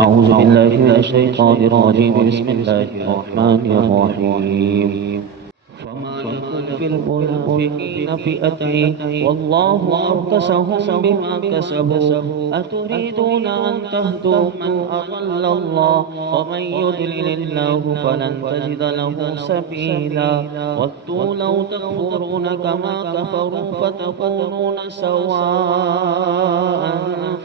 أعوذ بالله من الشيطان الرجيم. بسم الله الرحمن الرحيم. فما يكن في المنافقين فئتين والله أركسهم بما كسبوا أتريدون أن تهدوا من أضل الله ومن يضلل الله فلن تجد له سبيلا ودوا لو تكفرون كما كفروا فتكونون سواء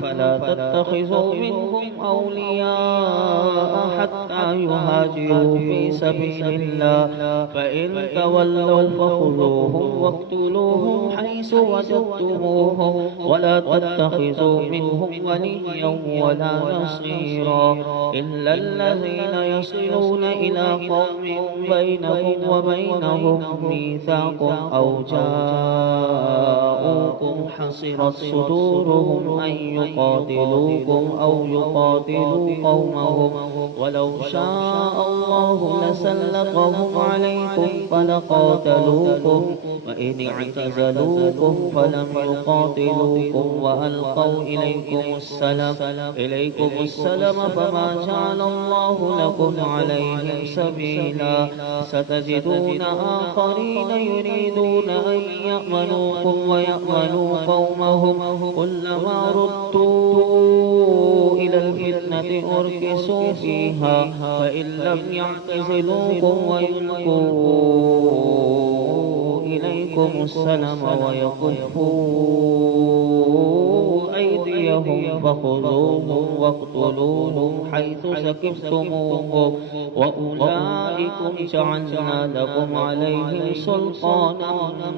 فلا تتخذوا منهم أولياء حتى يهاجروا في سبيل الله فإن تولوا فخذوهم واقتلوهم حيث وجدتموهم ولا تتخذوا منهم وليا ولا نصيرا إلا الذين يصلون إلى قوم بينكم وبينهم ميثاق أو جاءوكم حصرت صدورهم أن يقاتلوكم أو يقاتلوا قومهم ولو شاء الله لسلطهم عليكم فلقاتلوكم وإن اعتزلوكم فلم يقاتلوكم وألقوا إليكم السلام فما جعل الله لكم عليهم سبيلا ستجدون آخرين يريدون أن يأمنوكم ويأمنوا قومهم كلما ردوا إلى الفتنة أركسوا فيها فإن لم يعتزلوكم ويلقوا إليكم السلام ويكفوا أيديهم فخذوهم واقتلوهم حيث سكفتموهم وأولئكم جعلنا لكم عليهم سلطانا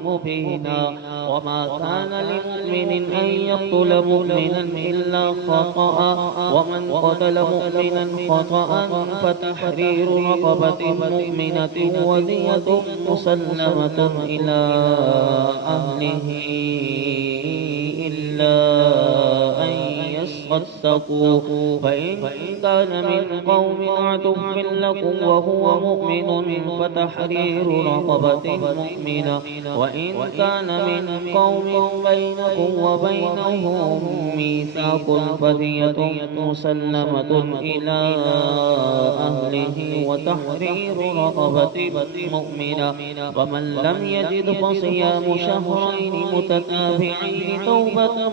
مبينا وما كان لمؤمن أن يقتل مؤمنا إلا خطأ ومن قتل مؤمنا خطأ فتحرير رقبة مؤمنة ودية مسلمة إلى أهله إلا أن يصدقوا فإن كان من قوم عدو لكم وهو مؤمن فتحرير رقبة مؤمنة وإن كان من قوم بينكم وبينهم ميثاق فدية مسلمة إلى أهله وتحرير رقبة مؤمنة ومن لم يجد فصيام شهرين متتابعين توبة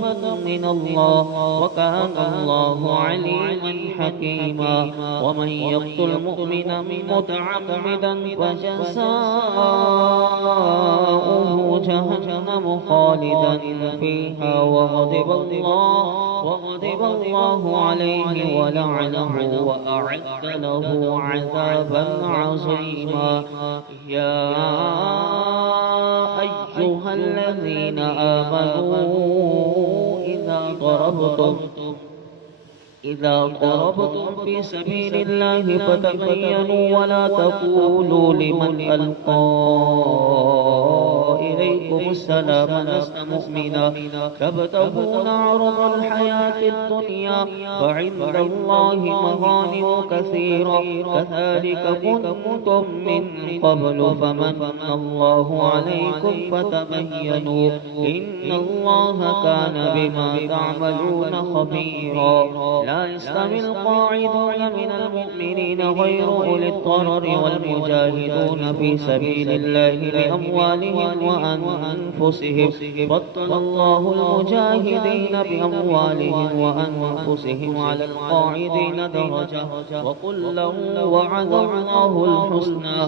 من الله وكان الله عليما حكيما ومن يقتل مؤمنا متعمدا فجزاؤه جهنم خالدا فيها وغضب الله عليه ولعنه وأعد له عذابا عظيما يا أيها الذين آمنوا إذا ضربتم في سبيل الله فتبينوا ولا تقولوا لمن ألقى إليكم السلام لست مؤمنا تبتغون عرض الحياة الدنيا فعند الله مغانم كثيرة كذلك كنتم من قبل فمن الله عليكم فتبينوا إن الله كان بما تعملون خبيرا لا يستوي القاعدون من المؤمنين غير أولي الضرر والمجاهدون في سبيل الله بأموالهم وأنفسهم فضل الله المجاهدين بأموالهم وأنفسهم على القاعدين درجة وكلا وعد الله الحسنى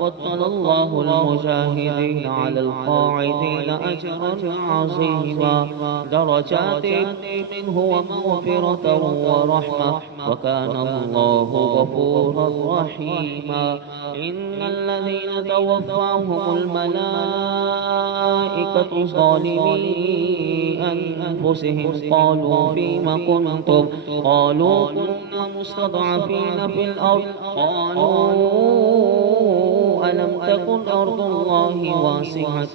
وفضل الله المجاهدين على القاعدين أجرا عظيما درجات منه ومغفرة ورحمة وكان الله غفورا رحيما إن الذين توفاهم الملائكة ظالمي أنفسهم قالوا فيم كنتم قالوا كنا مستضعفين في الأرض قالوا ألم تكن أرض الله واسعة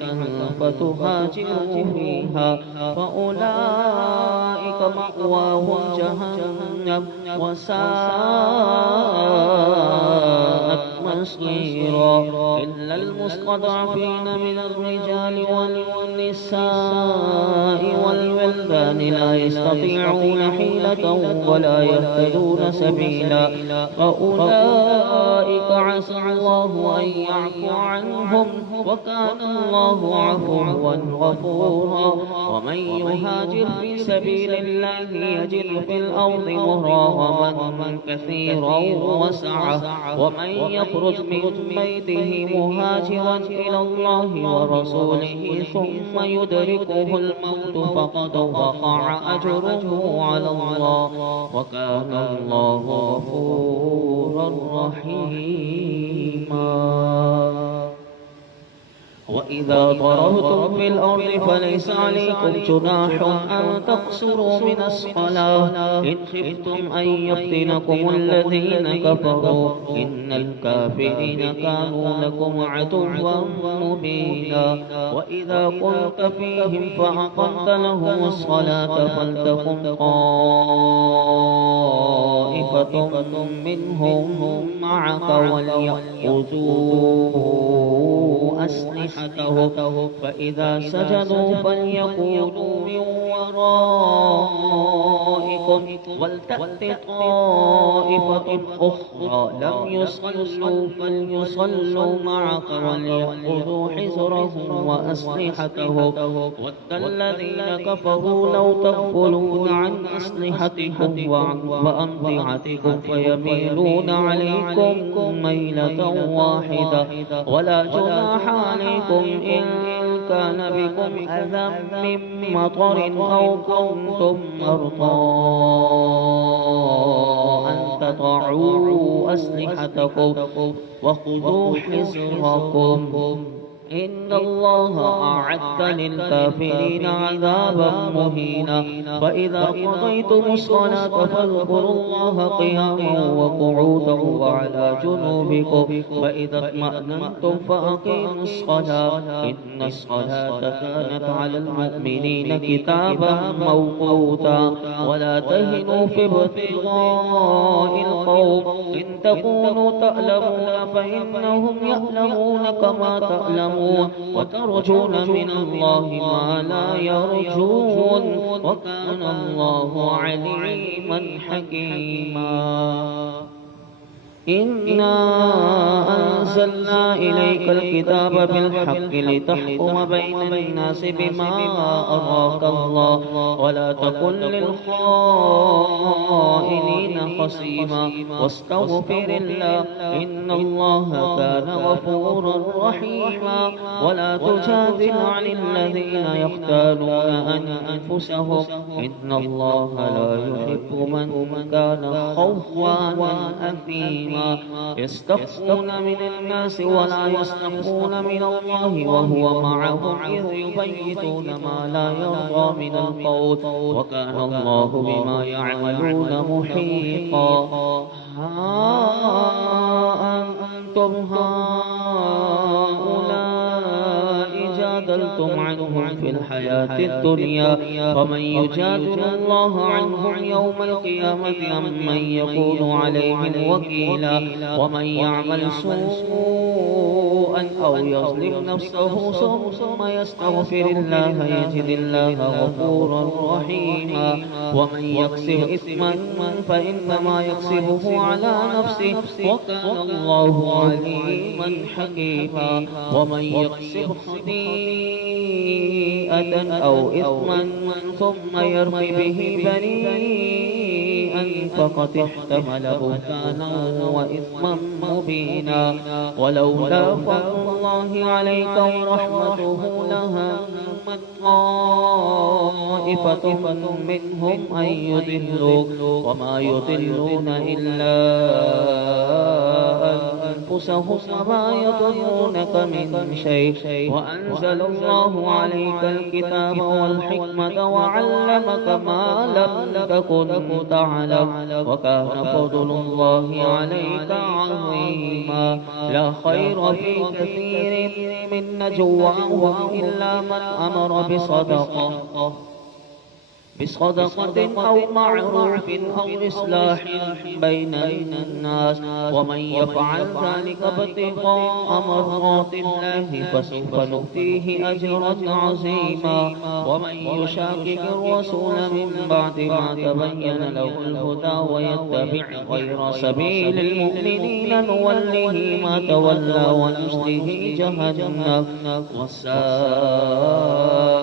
فتهاجروا فيها فأولئك مأواهم جهنم وساءت مصيرا إلا المستضعفين من الرجال والنساء والولدان الولدان لا يستطيعون حيلة ولا يهتدون سبيلا فأولئك عسى الله أن يعفو عنهم وكان الله عفوا غفورا. ومن يهاجر في سبيل الله يجد في الأرض مراغما كثيرا وسعة ومن يخرج من بيته مهاجرا إلى الله ورسوله ثم يدركه الموت فقد وقع أجره على الله وكان الله غفورا رحيما. وإذا ضربتم في الأرض فليس عليكم جناح أن تقصروا من الصلاة إن خفتم أن يفتنكم الذين كفروا إن الكافرين كانوا لكم عدوا مبينا. وإذا كنت فيهم فأقمت لهم الصلاة فلتقم طائفة منهم معك وليأخذوا أسلحتهم فإذا سجدوا فليكونوا من ورائكم ولتأت طائفة أخرى لم يصلوا فليصلوا معك وليأخذوا حذرهم وأسلحتهم ود الذين كفروا لو تغفلون عن أسلحتكم وأمتعتكم فيميلون عليكم ميلة واحدة ولا جناح عليكم إن كان بكم أذى من مطر أو كنتم مرضى أن تضعوا أسلحتكم وخذوا حذركم إن الله أعد للكافرين عذابا مهينا. فإذا قضيتم الصلاة فاذكروا الله قياما وقعودا وعلى جنوبكم فإذا اطمأننتم فأقيموا الصلاة إن الصلاة كانت على المؤمنين كتابا موقوتا. ولا تهنوا في ابتغاء القوم إن تكونوا تألمون فإنهم يألمون كما تألمون وترجون من الله ما لا يرجون وكان الله عليما حكيما. إنا أنزلنا إليك الكتاب بالحق لتحكم بين الناس بما أراك الله ولا تكن للخائنين خصيما واستغفر الله إن الله كان غفورا رحيما. ولا تجادل عن الذين يختانون أنفسهم إن الله لا يحب من كان خوانا أثيما. يستخفون من الناس ولا يستخفون من الله وهو معهم إذ يبيتون ما لا يرضى من القول وكان الله بما يعملون محيطا. ها أنتم هؤلاء جادلتم عنهم في الحياة الدنيا فمن يجادل الله عنهم يوم القيامة أم من يكون عليهم وكيلا. ومن يعمل سوءا أو يظلم نفسه ثم يستغفر الله يجد الله غفورا رحيما. ومن يكسب إثما فإنما يكسبه على نفسه وكان الله عليما حكيما. ومن يكسب خطيئة أو إثما ثم يرمي به بريئا فقد احتمل بهتانا وإثما مبينا. ولولا فضل الله عليك ورحمته لهمت طائفة منهم أن يضلوك وما يضلون إلا أنفسهم وما يضرونك من شيء. وأنزل الله عليك الكتاب والحكمة وعلمك ما لم تكن تعلم وكان فضل الله عليك عظيما. لا خير في كثير من نجواهم إلا من أمر بصدقة بصدقة أو معروف أو إصلاح بين الناس، ومن يفعل ذلك ابتغاء مرضات الله فسوف نؤتيه أجرا عظيما. ومن يشاكك الرسول من بعد ما تبين له الهدى ويتبع غير سبيل المؤمنين نوله ما تولى ونصله جهنم وساءت